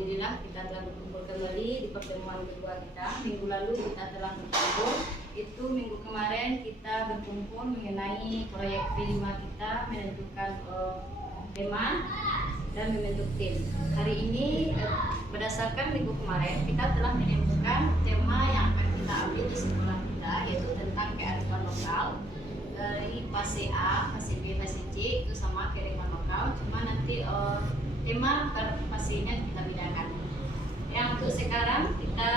Alhamdulillah kita telah berkumpul kembali di pertemuan kedua kita. Minggu lalu kita telah berkumpul. Itu minggu kemarin kita berkumpul mengenai proyek P5 kita, menentukan tema dan membentuk tim. Hari ini berdasarkan minggu kemarin kita telah menentukan tema yang akan kita ambil di sekolah kita, yaitu tentang kearifan lokal. Dari fase A, fase B, fase C itu sama kearifan lokal, cuma nanti tema per fasenya kita bedakan. Yang untuk sekarang kita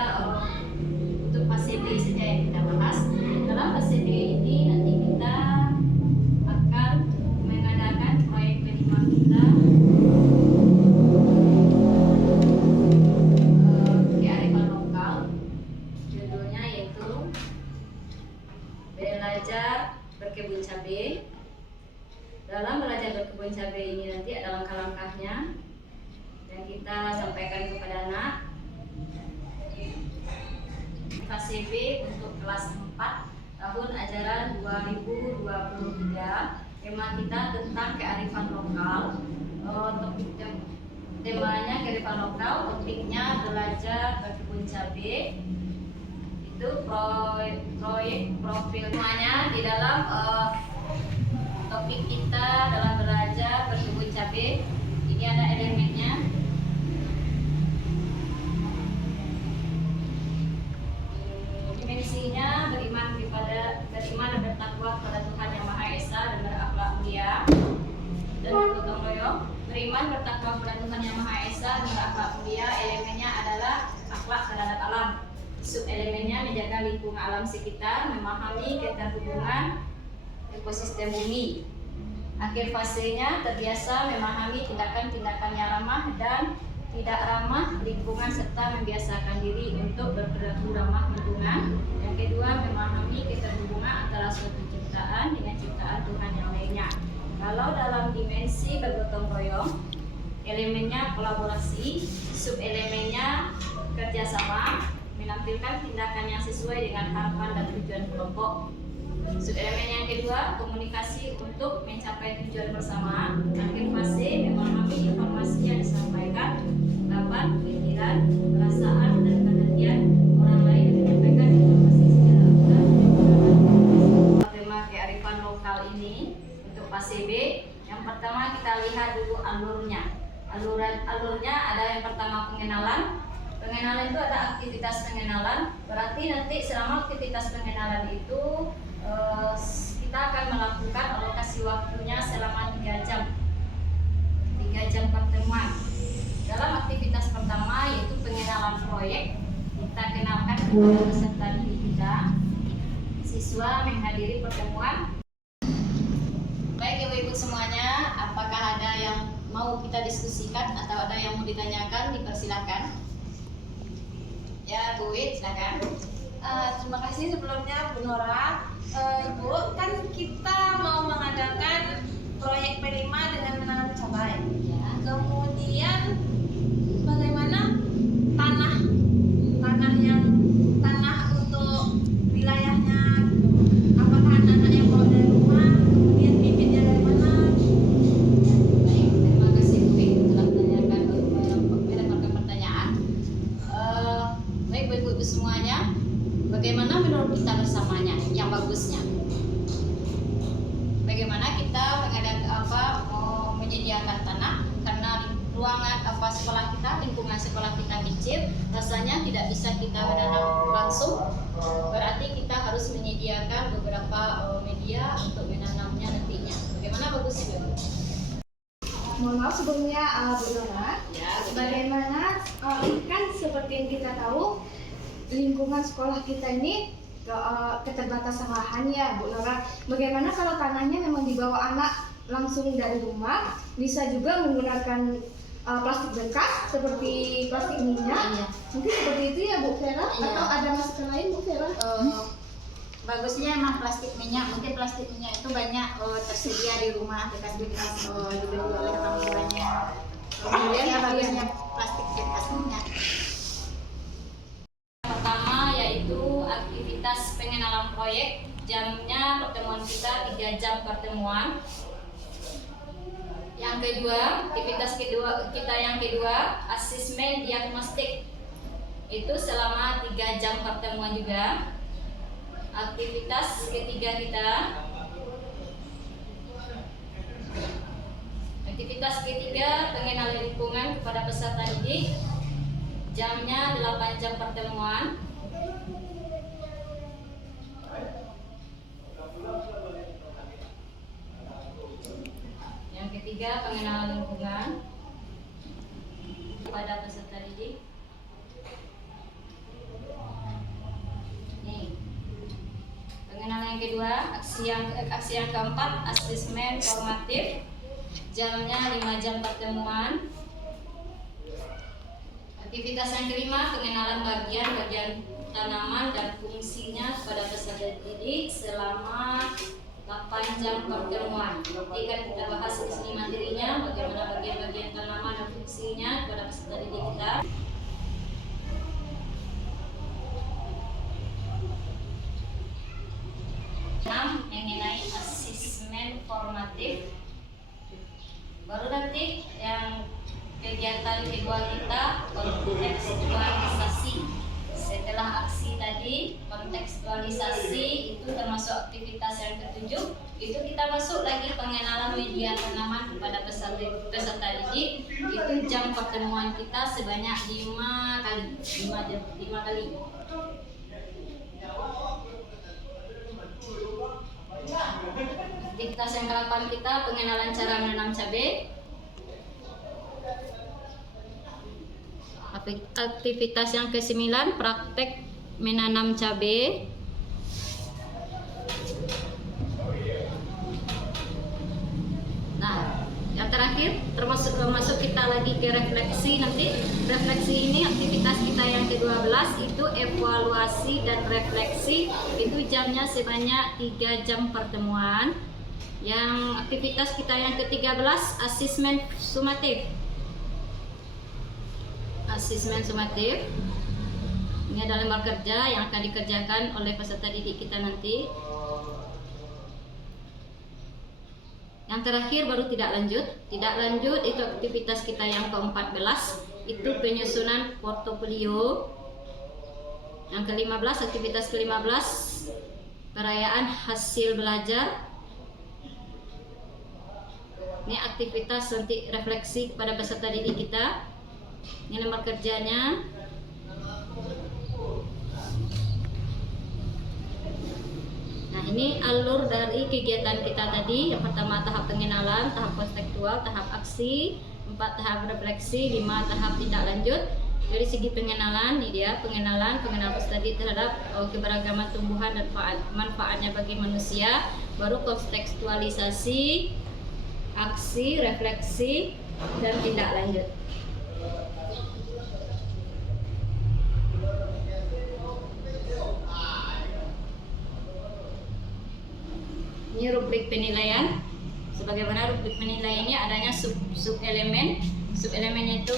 untuk fase B saja yang kita bahas. Dalam fase B ini nanti kita akan mengadakan proyek P5 kita kearifan lokal. Judulnya yaitu belajar berkebun cabai. Dalam belajar berkebun cabai ini nanti ada langkah-langkahnya yang kita sampaikan kepada anak. Fase B untuk kelas 4 tahun ajaran 2023. Tema kita tentang kearifan lokal. Temanya kearifan lokal, topiknya belajar berkebun cabai. Itu proyek profil semuanya di dalam topik kita dalam belajar berkebun cabai. Ini ada elemennya. Dimensinya beriman dan bertakwa kepada Tuhan Yang Maha Esa dan berakhlak mulia. Dan gotong royong, beriman bertakwa kepada Tuhan Yang Maha Esa dan berakhlak mulia. Elemennya adalah akhlak terhadap alam. Subelemennya menjaga lingkungan alam sekitar, memahami keterhubungan ekosistem bumi. Akhir fasenya terbiasa memahami tindakan-tindakan yang ramah dan tidak ramah lingkungan serta membiasakan diri untuk berperilaku ramah lingkungan. Yang kedua, memahami keterhubungan antara suatu ciptaan dengan ciptaan Tuhan yang lainnya. Kalau dalam dimensi bergotong royong, elemennya kolaborasi, subelemennya kerjasama, menampilkan tindakan yang sesuai dengan harapan dan tujuan kelompok. Subelemen yang kedua, komunikasi untuk mencapai tujuan bersama. Akhir fase, memahami informasi yang disampaikan, dapat pikiran, perasaan, dan perhatian orang lain yang menyampaikan informasi secara akurat. Tema kearifan lokal ini untuk fase B, yang pertama kita lihat dulu alurnya. Alurnya ada yang pertama pengenalan. Pengenalan itu ada aktivitas pengenalan, berarti nanti selama aktivitas pengenalan itu kita akan melakukan alokasi waktunya selama 3 jam. 3 jam pertemuan. Dalam aktivitas pertama yaitu pengenalan proyek, kita kenalkan kepada peserta didik kita. Siswa menghadiri pertemuan. Baik Ibu-ibu semuanya, apakah ada yang mau kita diskusikan atau ada yang mau ditanyakan? Dipersilakan. Ya, Bu Wid, silakan. Terima kasih sebelumnya Bu Nora. Ibu, kan kita mau mengadakan proyek P5 dengan menanam cabai. Ya. Kemudian bagaimana tanah untuk wilayahnya? Apakah anak-anak yang bawa dari rumah? Kemudian bibitnya dari mana? Baik, terima kasih Bu Wid telah mendapatkan pertanyaan. Baik Bu-ibu semuanya, bagaimana menurut kita bersamanya yang bagusnya? Bagaimana kita menyediakan tanah karena ruangan sekolah kita, lingkungan sekolah kita kecil, rasanya tidak bisa kita menanam langsung. Berarti kita harus menyediakan beberapa media untuk menanamnya nantinya. Bagaimana bagusnya, Bu? Mohon maaf sebelumnya Bu Nora. Ya, Bagaimana kan seperti yang kita tahu lingkungan sekolah kita ini keterbatasan lahannya, Bu Nora. Bagaimana kalau tanahnya memang dibawa anak langsung dari rumah, bisa juga menggunakan plastik bekas seperti plastik minyak. Iya. Mungkin seperti itu ya Bu Vera, Iya. atau ada masukan lain Bu Vera? Bagusnya emang plastik minyak. Mungkin plastik minyak itu banyak tersedia di rumah, bekas-bekas dibeli oleh orang tuanya. Kemudian ya bagusnya plastik bekas minyak. Pertama yaitu aktivitas pengenalan proyek. Jamnya pertemuan kita 3 jam pertemuan. Yang kedua, aktivitas kedua kita yang kedua, asesmen diagnostik. Itu selama 3 jam pertemuan juga. Aktivitas ketiga kita, pengenalan lingkungan kepada peserta didik. Jamnya 8 jam pertemuan. Yang ketiga, pengenalan lingkungan kepada peserta didik. Nih. Pengenalan yang kedua, aksi yang keempat, asesmen formatif. Jamnya 5 jam pertemuan. Aktivitas yang kelima, pengenalan bagian tanaman dan fungsinya kepada peserta didik selama 8 jam pertemuan. Nanti kan kita bahas di sini materinya, bagaimana bagian-bagian tanaman dan fungsinya kepada peserta didik kita. Mengenai asesmen formatif. Baru nanti yang kegiatan kedua kita, kontekstualisasi. Setelah aksi tadi, kontekstualisasi itu termasuk aktivitas yang ketujuh. Itu kita masuk lagi pengenalan media tanaman kepada peserta didik. Itu jam pertemuan kita sebanyak 5 kali. Aktivitas yang ke-8 kita, pengenalan cara menanam cabai. Aktivitas yang ke-9, praktek menanam cabai. Nah, yang terakhir termasuk kita lagi ke refleksi nanti. Refleksi ini aktivitas kita yang ke-12 itu evaluasi dan refleksi. Itu jamnya sebanyak 3 jam pertemuan. Yang aktivitas kita yang ke-13 asesmen sumatif. Asesmen sumatif. Ini adalah lembar kerja yang akan dikerjakan oleh peserta didik kita nanti. Yang terakhir baru tidak lanjut. Tidak lanjut itu aktivitas kita yang ke-14, itu penyusunan portofolio. Yang ke-15, aktivitas ke-15 perayaan hasil belajar. Ini aktivitas nanti refleksi kepada peserta didik kita. Ini lembar kerjanya. Nah, ini alur dari kegiatan kita tadi. Yang pertama tahap pengenalan, tahap konseptual, tahap aksi, 4 tahap refleksi, 5 tahap tidak lanjut. Dari segi pengenalan, ini dia pengenalan peserta didik terhadap keberagaman tumbuhan dan manfaatnya bagi manusia. Baru kontekstualisasi, aksi, refleksi, dan tindak lanjut. Ini rubrik penilaian. Sebagaimana rubrik penilaiannya adanya sub-elemen. Sub-elemennya itu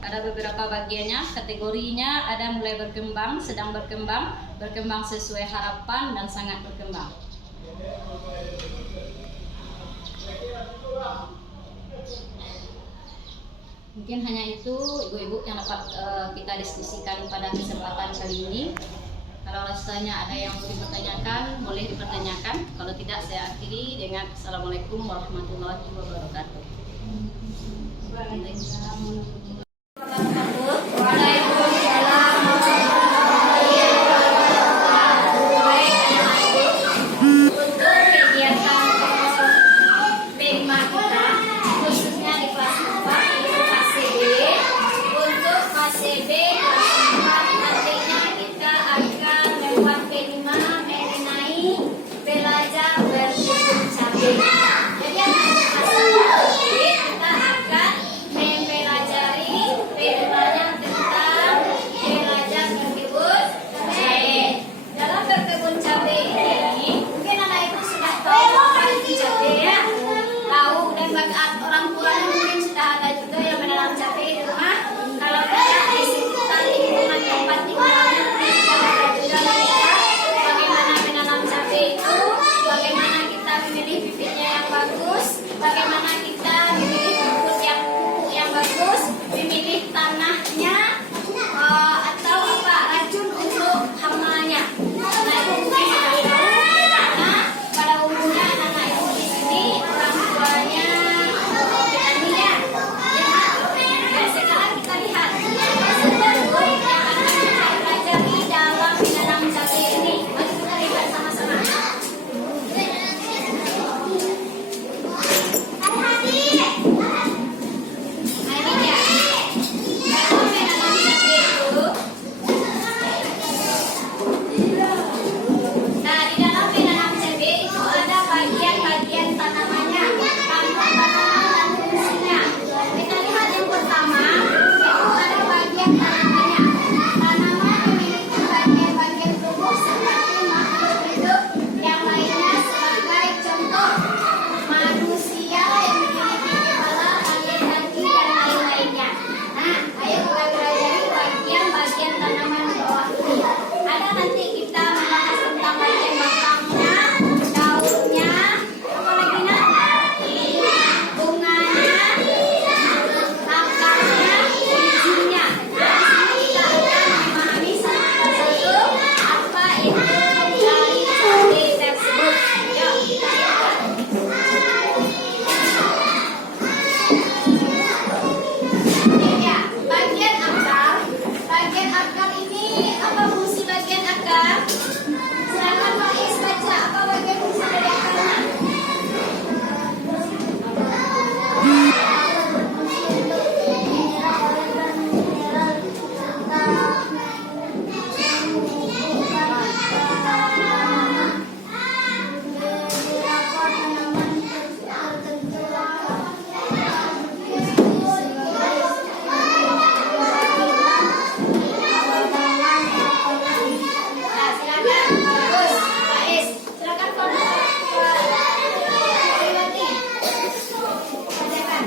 ada beberapa bagiannya. Kategorinya ada mulai berkembang, sedang berkembang, berkembang sesuai harapan, dan sangat berkembang. Mungkin hanya itu ibu-ibu yang dapat kita diskusikan pada kesempatan kali ini. Kalau rasanya ada yang mau dipertanyakan, boleh dipertanyakan. Kalau tidak, saya akhiri dengan Assalamualaikum warahmatullahi wabarakatuh. Jadi kita akan mempelajari bagian tanamannya. Tanaman memiliki bagian-bagian tubuh seperti makhluk hidup yang lainnya sebagai contoh manusia yang memiliki kepala, tangan, kaki, dan lain-lainnya. Nah, ayo kita pelajari bagian-bagian tanaman di bawah ini. Ada nanti kita membahas tentang bagian batangnya, daunnya, apa lagi nak? Bunganya, akarnya, bijinya. Nah, di sini kita akan memahami satu persatu apa itu ciri-ciri tersebut. Yuk, kita lihat. Ini dia, bagian akar. Bagian akar ini apa fungsi bagian akar? Silakan Faiz baca apa bagian fungsi dari akarnya. Nah, silakan bagus Faiz. Silakan Pribadi. Bacakan.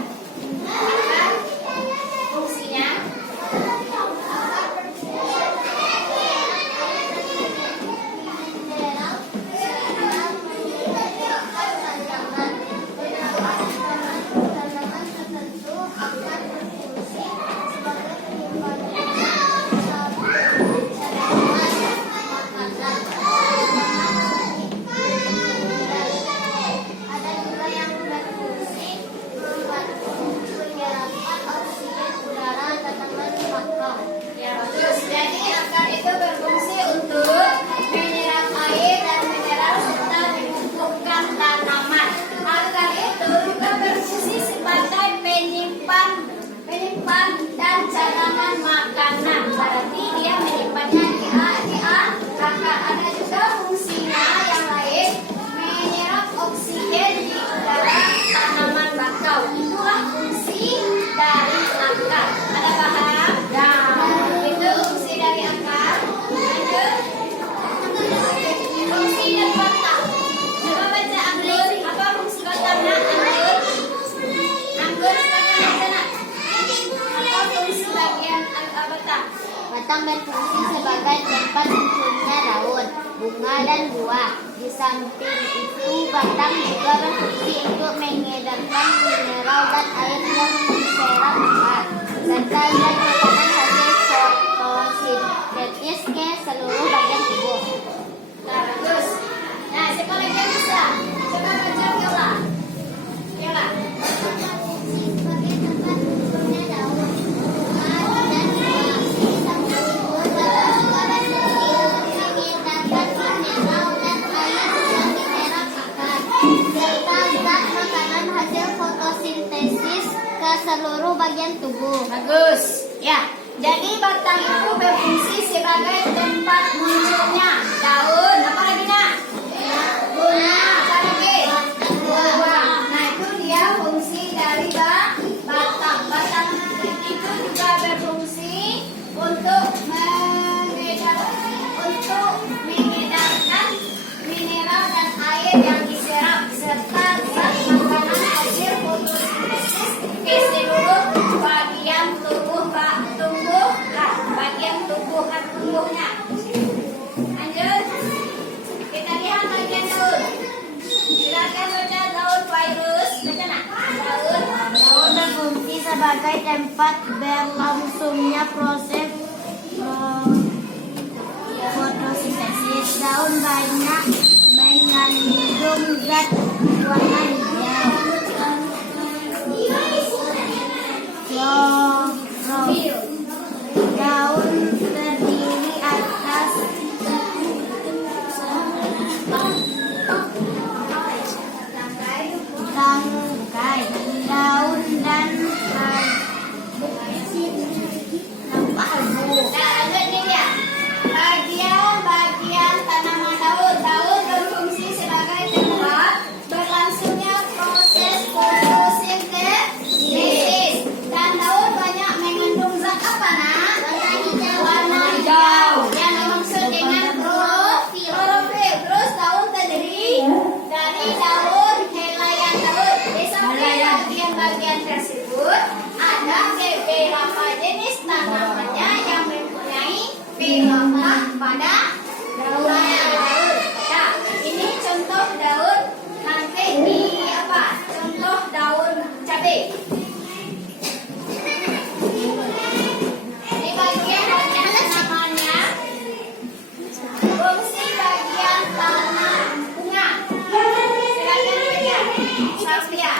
Akar fungsinya. Ada juga yang berfungsi membantu penyerapan oksigen udara tanaman bakau. Ya, bagus. Jadi akar itu berfungsi untuk menyerap air dan mineral serta menumbuhkan tanaman. Akar itu juga berfungsi sebagai penyimpan dan cadangan makanan. Berarti dia menyimpannya di akar. Ada juga fungsinya yang lain, menyerap oksigen di udara tanaman bakau. Itulah fungsi dari akar. Ada paham? Itu fungsi dari akar. Lanjut. Fungsi dari batang. Coba baca anggur. Apa fungsi batangnya? Anggur silakan baca nak. Apa fungsi bagian batang? Batang berfungsi sebagai tempat munculnya daun, bunga, dan buah. Di samping itu, batang juga berfungsi untuk mengedarkan mineral dan air yang diserap akar, serta zat makanan hasil fotosintesis ke seluruh bagian tubuh. Nah, bagus. Nah, siapa lagi yang bisa? Coba baca Viola. Viola. Sebagai tempat munculnya daun, bunga, dan buah. Di samping itu, batang juga berfungsi untuk mengedarkan mineral dan air yang diserap akar, serta zat makanan hasil fotosintesis ke seluruh bagian tubuh. Bagus. Ya. Jadi batang itu berfungsi sebagai tempat munculnya daun. Apa lagi nak? Bunga. Apa lagi? Buah. Nah, itu dia fungsi dari batang. Batang itu juga berfungsi untuk mengedarkan mineral dan air yang diserap serta zat makanan hasil fotosintesis ke seluruh bagian tumbuhnya. Lanjut. Kita lihat bagian daun. Silakan baca daun virus. Baca nak. Daun berfungsi sebagai tempat berlangsungnya proses fotosintesis. Daun banyak mengandung zat warna hijau, klorofil. Daun terdiri atas tangkai, daun, dan Nah, lanjut nih ya. Bagian-bagian tanaman daun. Daun berfungsi sebagai tempat berlangsungnya tanamannya yang mempunyai penampakan pada daunnya. Ya, ini contoh daun. Nanti di apa? Contoh daun cabai. Di bagian tanamannya, fungsi bagian tanam bunga. Silakan lihat, Safia.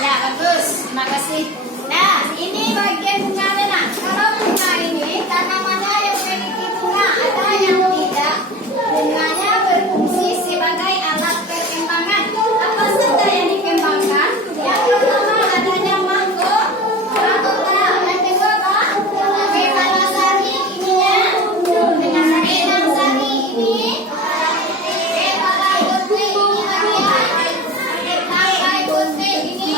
Ya, bagus. Terima kasih. Nah, ini bagian bunganya, nak. Kalau bunga ini tanamannya yang memiliki bunga, ada yang tidak. Bunganya berfungsi sebagai alat perkembangan. Apa saja yang dikembangkan? Yang pertama adanya manggo. Yang kedua apa? Pepalasari ininya. Pepalasari ini. Pepalasari ini bagian. Bangkai putih ini.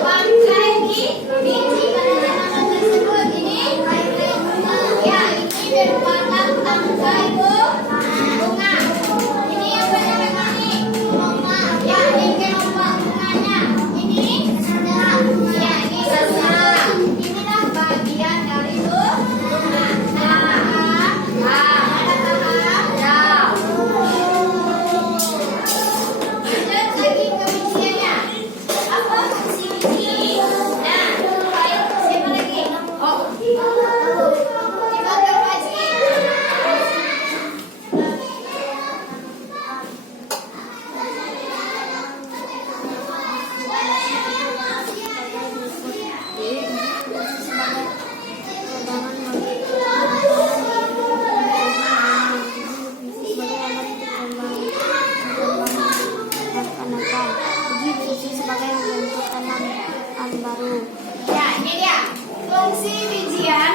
Bangkai di biji pada tanaman tersebut ini. Ya, ini merupakan tangkai bunga. Ini yang banyak ini. Ya, ini kelompok bunganya. Ini ya, ini sasa. Inilah bagian dari bunga. Ada tahap. Lanjut lagi ke bijinya. Apa fungsi biji? Nah, baik, siapa lagi? Oh, dibantu Pak Haji. Sebagai membentuk tanaman baru. Ya, ini dia fungsi bijian